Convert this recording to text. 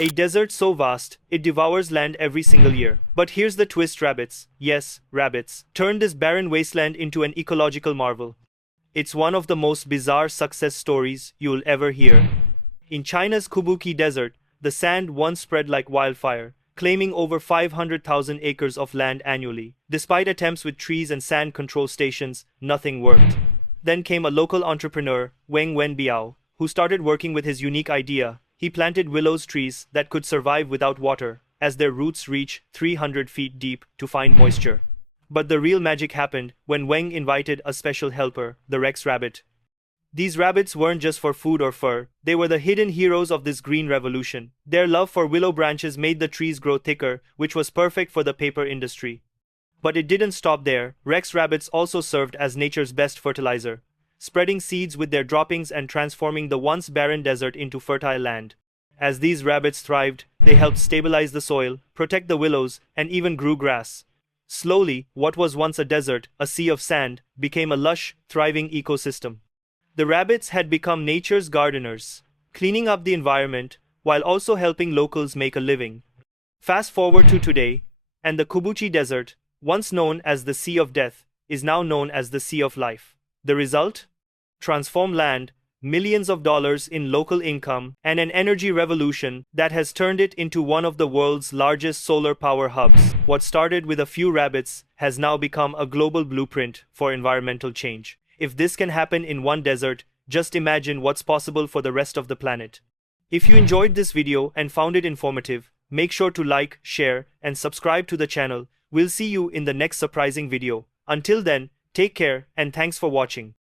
A desert so vast, it devours land every single year. But here's the twist: rabbits, yes, rabbits, turned this barren wasteland into an ecological marvel. It's one of the most bizarre success stories you'll ever hear. In China's Kubuqi Desert, the sand once spread like wildfire, claiming over 500,000 acres of land annually. Despite attempts with trees and sand control stations, nothing worked. Then came a local entrepreneur, Weng Wenbiao, who started working with his unique idea. He planted willows trees that could survive without water, as their roots reach 300 feet deep to find moisture. But the real magic happened when Weng invited a special helper, the Rex rabbit. These rabbits weren't just for food or fur, they were the hidden heroes of this green revolution. Their love for willow branches made the trees grow thicker, which was perfect for the paper industry. But it didn't stop there. Rex rabbits also served as nature's best fertilizer, spreading seeds with their droppings and transforming the once barren desert into fertile land. As these rabbits thrived, they helped stabilize the soil, protect the willows, and even grew grass. Slowly, what was once a desert, a sea of sand, became a lush, thriving ecosystem. The rabbits had become nature's gardeners, cleaning up the environment while also helping locals make a living. Fast forward to today, and the Kubuqi Desert, once known as the Sea of Death, is now known as the Sea of Life. The result? Transformed land, millions of dollars in local income, and an energy revolution that has turned it into one of the world's largest solar power hubs. What started with a few rabbits has now become a global blueprint for environmental change. If this can happen in one desert, just imagine what's possible for the rest of the planet. If you enjoyed this video and found it informative, make sure to like, share, and subscribe to the channel. We'll see you in the next surprising video. Until then, take care and thanks for watching.